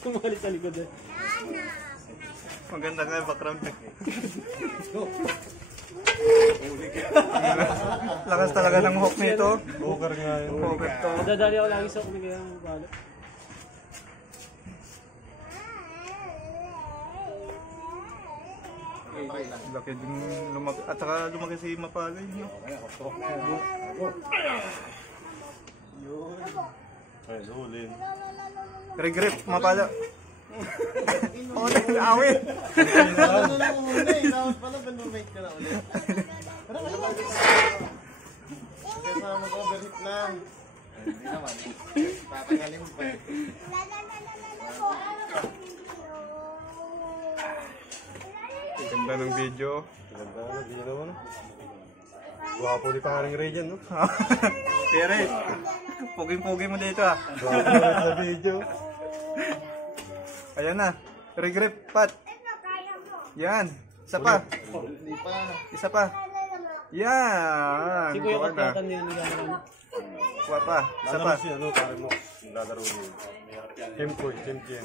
Sumali sa likod eh. Maganda nga yung background check eh. Lakas talaga ng hook nito. Poker nga yun. Poker to. Nadadali ako lagi sa kumigay ang balo. Laki din lumaki. At saka lumaki si Mapalay. No? Ay, zulin. Regrip, Mapala. Oo na, awit. Ano lang muna eh. Dapat pala banumate ka na ulit. Pero ano ba? Kaya mag-overhit lang. Hindi naman. Tatagalin mo pa eh. Ganda ng video. Ganda na, di naman. Guwapo ni paring Ray dyan, no? Pero puging-puging mo dito ah. Guwapo na sa video. Ayan na. Regrip, Pat. Yan. Isa pa. Hindi pa. Isa pa. Yan. Si Kuya Kuha na. Katlatan niya nagano. Kuha pa. Isa pa. Lalaro siya, no? Paring mo. Lalaro niya. Team Koy, Team Jen.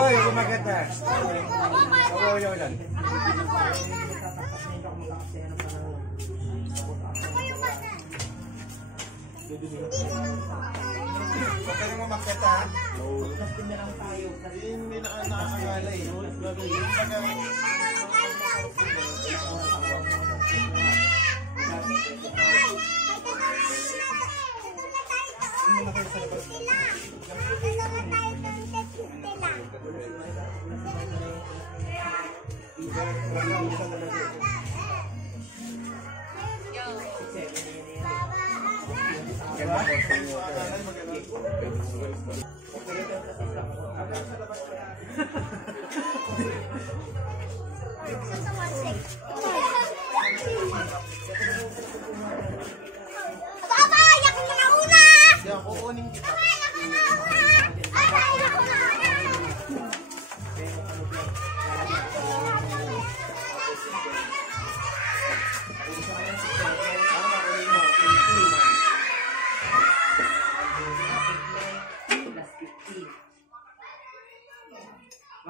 Oy, kumagat na. Oy, oy, lang. Kaya mo makita. Hindi na nakakagala eh.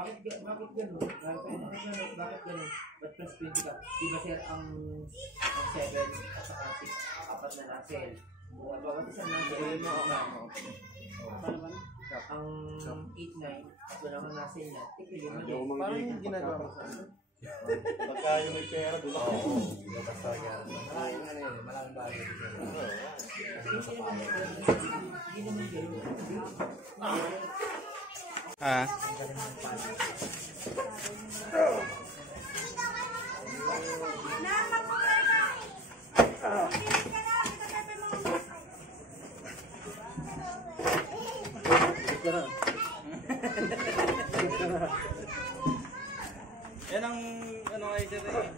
Bakit gano'n? Bakit gano'n? Ba't plus 20 ka? Diba sir ang 7 at saka 6, apat na nasel. Bawat isang nasel mo ang 8-9 at wala kang nasel na. Tikili mo din. Parang yung ginagawa sa akin. Pagka yung may pera, doon ako. Basta yan. Maraming bagay. Hindi naman gano'n. Ah. Yan ang ano ay dito eh.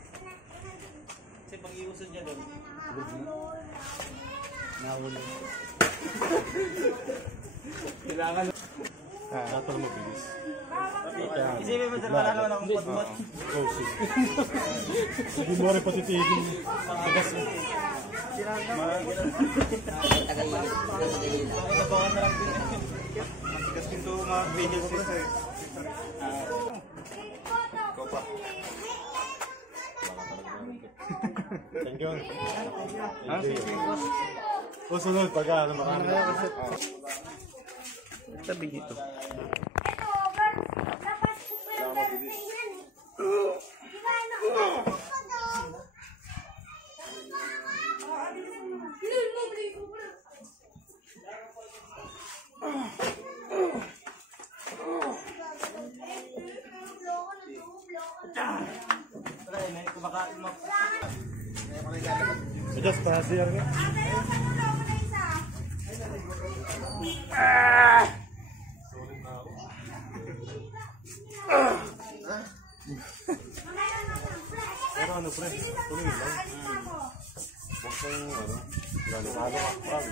Kasi pag-iusod niya doon. Nahuli. Kailangan Tatalo mo bilis. isipin mo sir, wala naman akong pagbuhat. Oh, sige. Hindi mo rin patitigil. Tigas na. Matigas din ito mga video sister. Ikaw pa. Thank you. Ah, sige, boss. O sunod, pag ano, marami na. Sabi dito. Just pasir nga. Pero ano pre, tuloy lang. Huwag kang ano, lalo-lalo ka pram.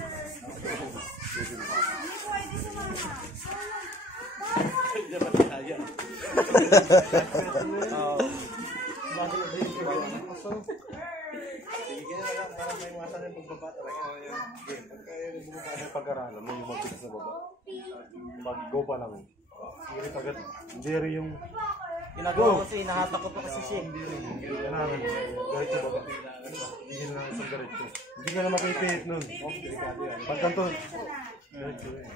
Pag-aralan mo yung mabilis sa baba. Mag-go pa lang. Irit agad. Hindi rin yung Ginagawa ko kasi, nahatak ko pa kasi siya. kailangan. Diretso baba. Hindi na lang isang diretso. Hindi ka na makipihit nun. Pagkanto. Diretso eh.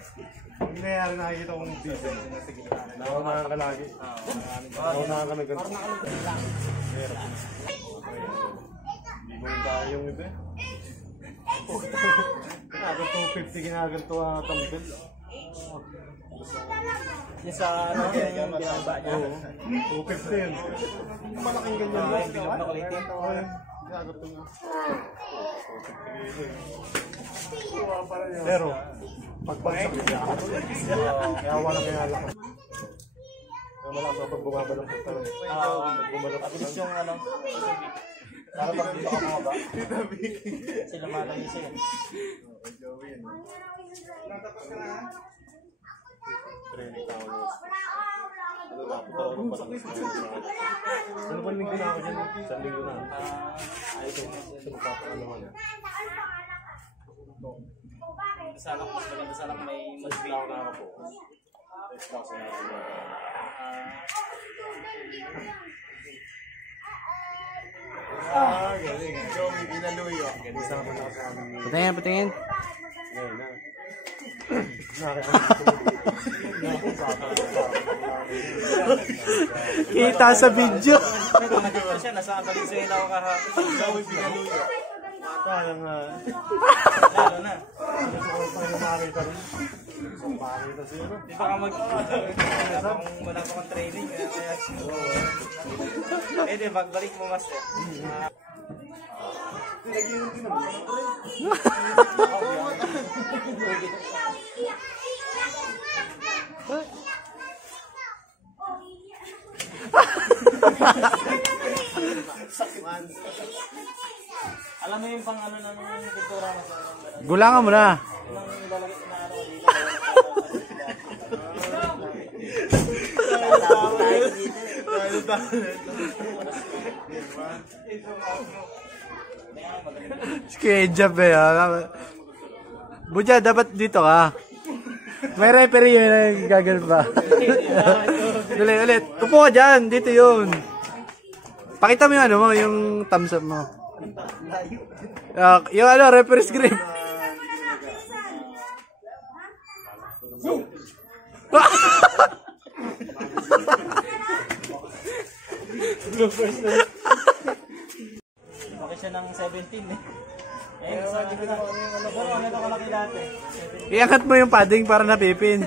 Yung nangyayari nakikita kong diesel. Naunahan ka lagi. Naunahan ka na ganito. Hirap. Hindi mo yung kaya yung iba eh. Kinagal 250, kinaganto ang tambel. Yung sa ano, yung binaba niya. Oo, 250 yun. Malaking ganyan yun. Bilog na kulitin. Kinaganto nga. 250 kilo yun. Pero, pagpagsak niya, kaya walang kaya lakas. Kaya malakas na pag bumabalak sa talong. At least yung ano, para pag dito ka mga ba? Sila malaki siya. Training tao na. Ano ba linggo na ako dyan? Isang linggo na. Ay, ito. Sa magpapakalaman na. Sana ko, mas maganda sana kung may mas Tao na ako po. Explosive na ako. Galing. Joey, inaluyo. Galing sa naman ako sa amin. Patingin, patingin. Ngayon na. Kita sa video. nagkita siya, nasa Valenzuela ako kahapon. Joey, pinaluyo. Kaya nga. Lalo na. Gusto ko pa yung makakita rin. Gusto ko makakita siya. Di ba ka wala pa kang training. Kaya, di, magbalik mo, master. Pinag-inom din naman. Alam mo yung pang ano ng kultura mo sa Gulangan mo na. nang nilalagay na ano Skejab eh. Budya, dapat dito ka. May referee yun. Gagal pa. Ulit, ulit. Upo ka dyan. Dito yun. Pakita mo yung ano mo, yung thumbs up mo. Yung ano, referee's grip. Okay siya ng 17 eh. Ayun, sabi ko na. Pero ano ito kalaki dati? Iangat mo yung padding para napipin.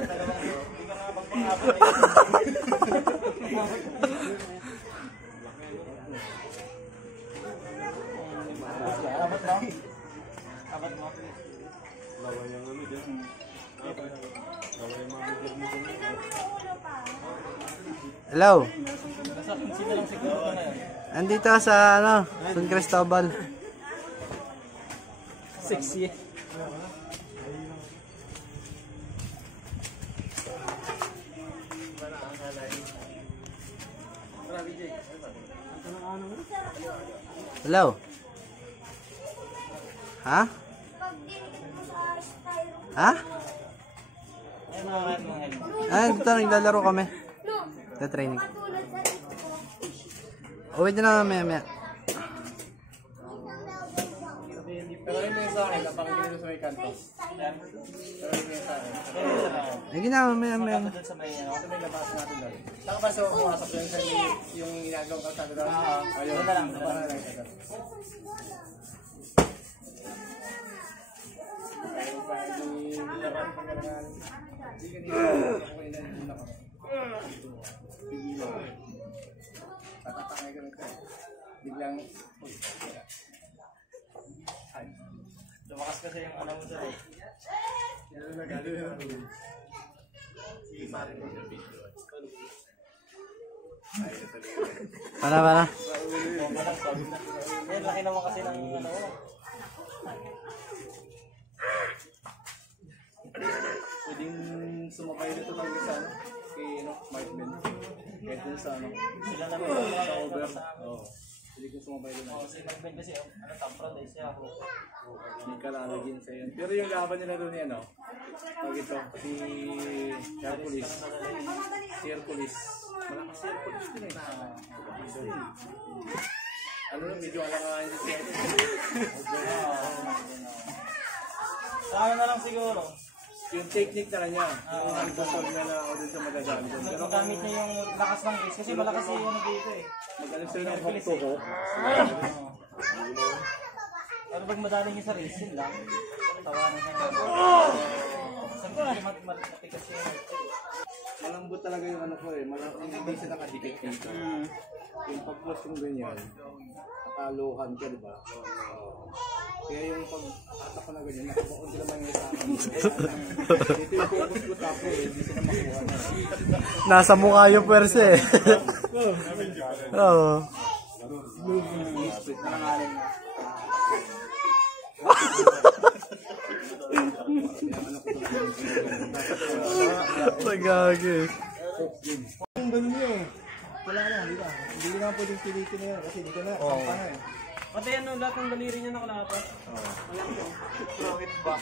Abot mo? Abot mo? Lawa yung ano dyan. Lawa yung mga lugar mo dyan. Hello. Nasa sino lang siguro ko na yun. Andito sa ano, San Cristobal. Sexy. Hello. Ha? Ha? Ayun mga kahit mga helmet. Ah, dito naglalaro kami. Sa training. Uwi na lang maya maya. yan. Ay, ginawa, may. Doon sa may ano. Ito may labas natin doon. Saka ba so pumasok doon sa yung ginagawang kalsada doon? Ayun na lang. Biglang Lumakas kasi yung ano mo sa Para. Yan, laki naman kasi ng ano. pwedeng sumakay nito lang sa ano, kay Mike Ben. Kahit dun sa ano, Sila na rin. sa over. Oo. Pwede kong sumakay doon. Kasi mag-bend kasi, ano, tampron eh siya ako. Hindi ka lalagyan sa yan. Pero yung laban nila doon yan, pag ito, si Hercules. Si Hercules. Malakas si Hercules din eh. Ano lang, medyo alangahan din siya. Sa akin na lang siguro. Yung technique na niya, yung control niya na ako dun sa magagamit doon. Pero Gamit niya yung lakas ng wrist kasi malakas yung ano dito eh. magaling sila ng hook to hook. Pero pag madali niya sa wrist, yun lang. Tawanan siya ng sabi ko nga, matikas siya. Malambot talaga yung ano ko eh. Hindi siya nakadikit dito. Yung pag-close yung ganyan, nakaluhan ka, di ba? Kaya yung pag-atak ko na ganyan, nakabaon sila mga sa akin. Dito yung focus ko sa ako eh, hindi sila makuha na. Nasa mukha yung pwersa eh. Oo. Split na langanin na. Magagi. Yung ganun niya eh. Wala na, di ba? Hindi na pwedeng pilitin na yan kasi dito na, sampa na eh. Pati ano, lahat ng daliri niya nakalapat. Walang ko. Profit ba?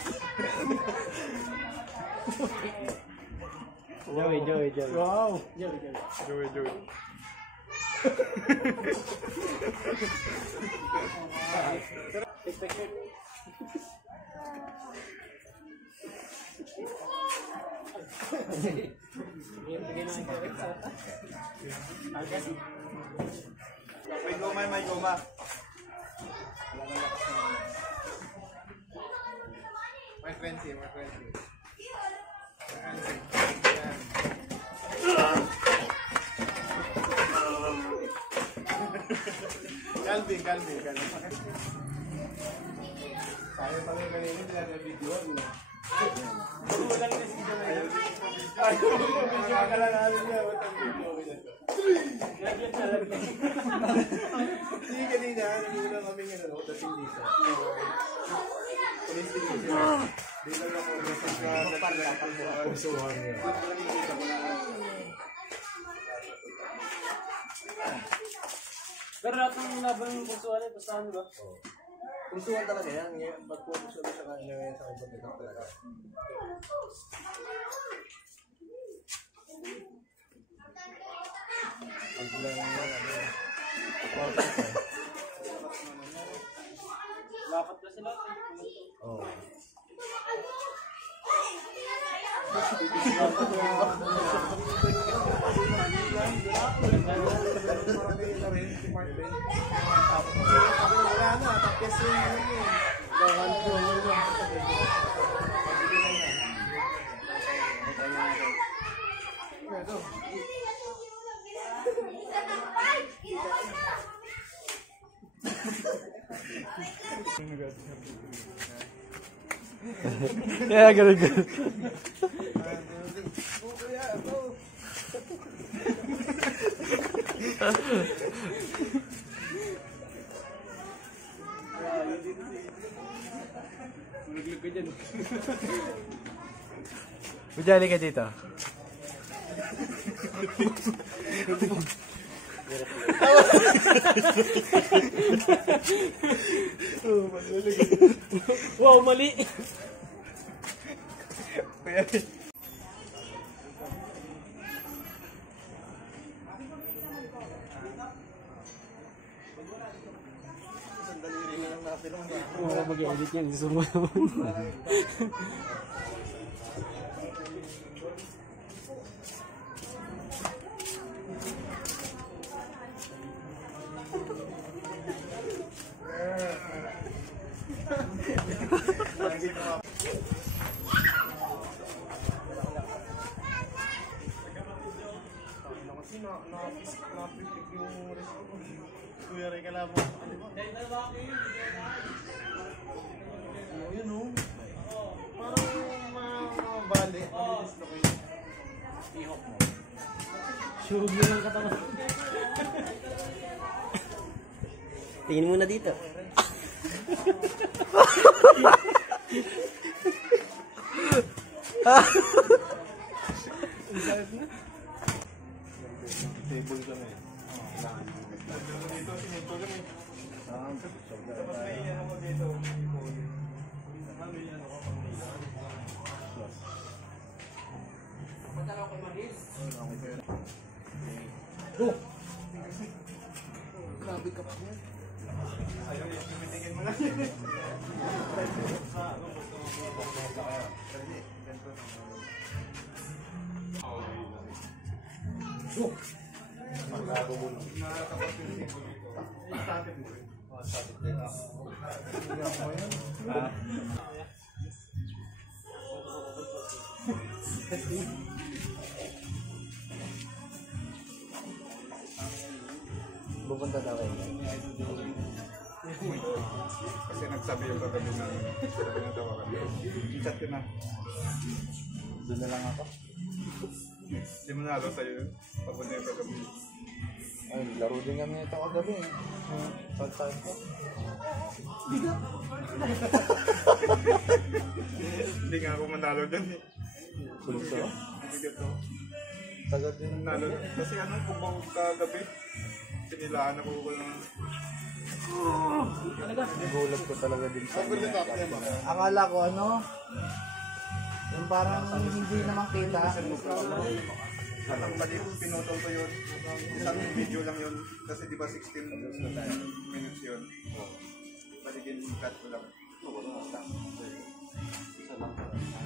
Joey. Wow! Joey. May goma. May 20. Calvin. Sayang pa rin kanina, hindi na video. Ayaw mo video ka lang namin niya. Hindi kanina, nagmula kami ng ano, dating dito. Police station. Di lang ako message na nagpapalapag mo ang pusuhan niya. Pero lahat ng laban ng pusuan eh, basta ano ba? Pusuhan talaga yan. Pag-focus kami sa kanya ngayon sa competition talaga. Ang sila naman Lapat na sila. Oo. Wala na, tapos yung Kaya ganun. Bujali ka dito. Wow, mali! Mag-edit yan, gusto mo naman. Kasi napitik yung resto ko. Kuya Ray Calabo. Oh, yun o. Parang mga bali. Malidislocate. Ihok mo. Sugi ng katawan. Tingin muna dito. Table kami. Dito, sinito kami. Tapos may ano ko dito. Grabe ka pa niya. Ayaw yung tumitingin mo lang yun. Pagkabo mo lang. Nakakapag yung table dito. Static mo rin. Static din. Tingnan mo yan. Pupunta daw kayo. Kasi nagsabi yung kagabi na sabi na tawagan. Chat ko na. Doon na lang ako. Hindi mo nalo sa'yo yun. Pagpunta yung kagabi. Ay, laro din kami ito kagabi. Pag-time ko. Hindi nga ako manalo dyan eh. Sulso? Bigat to. Tagad din ang Nalo. Kasi ano, kumang kagabi. Sinilaan ako ko ng... gulat ko talaga din sa akala ko ano, yung parang hindi naman kita. At ang mali, pinutol ko yun. Isang video lang yun. Kasi di ba 16 minutes yun. Baligin, cut ko lang.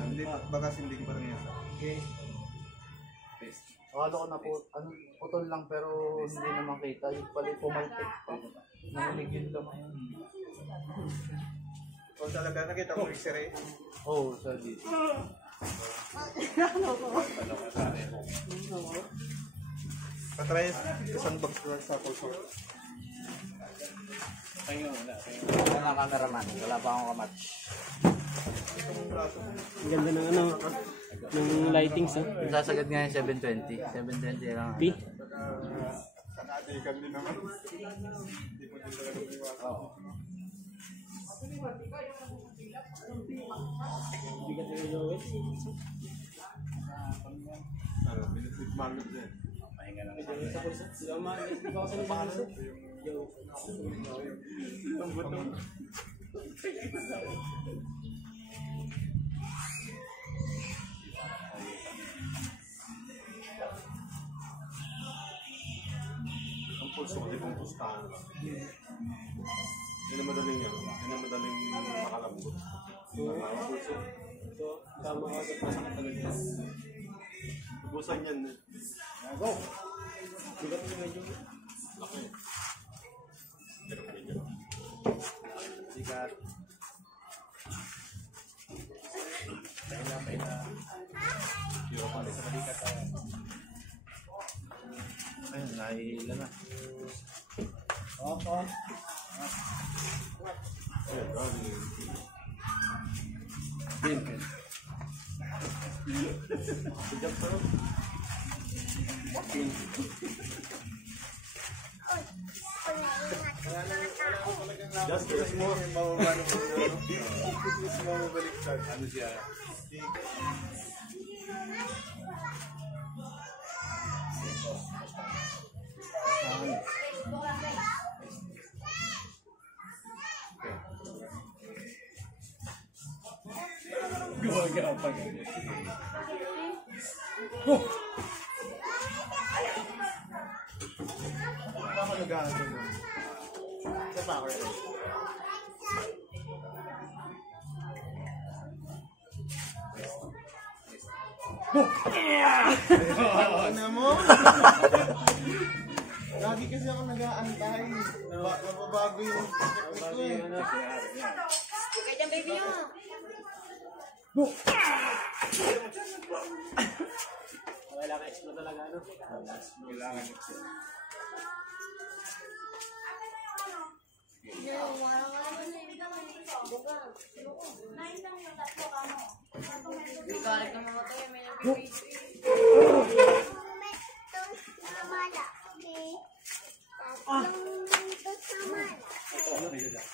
Hindi, baka sinding pa rin yan. Akala ko na po, ano, putol lang pero hindi naman kita. Yung pala pumaltik pa. Narinig yun lang. Kung talaga nakita ko x-ray. Oo, sa dito. Patry isang box lang sa pulso. Wala cameraman, wala pa akong kamatch. Ang ganda ng ano, ng lightings ah. Sasagad nga yung 720. 720 lang. P? Kanadikan din naman. Hindi mo din talaga lumiwas. Oo. Benefit market din. Pahinga lang. Ang buto. Ang pulso ko, di kong pustahan. Hindi na madaling yan. Hindi na madaling makalambot. Ang pulso. Ito, tama ka sa pasakit talaga. Ubusan yan. Go! Bigat mo medyo. Laki. Pero medyo. Sikat. Pahinga. Yung pala sa balikat. Ayun, nahihila na. Opo. Just because mo, mababalik ka. Just mababalik ka. Ano siya? Gumagana pa ganyan. Tama nag-aano na. Sa power. Ano mo? Lagi kasi ako nag-aantay. Nababago yung technique ko eh. Okay dyan, baby nyo. Wala ka explode talaga, ano? Kailangan explode. Hindi ka alit ng mga tayo, may nag-video eh. Ano kayo dyan?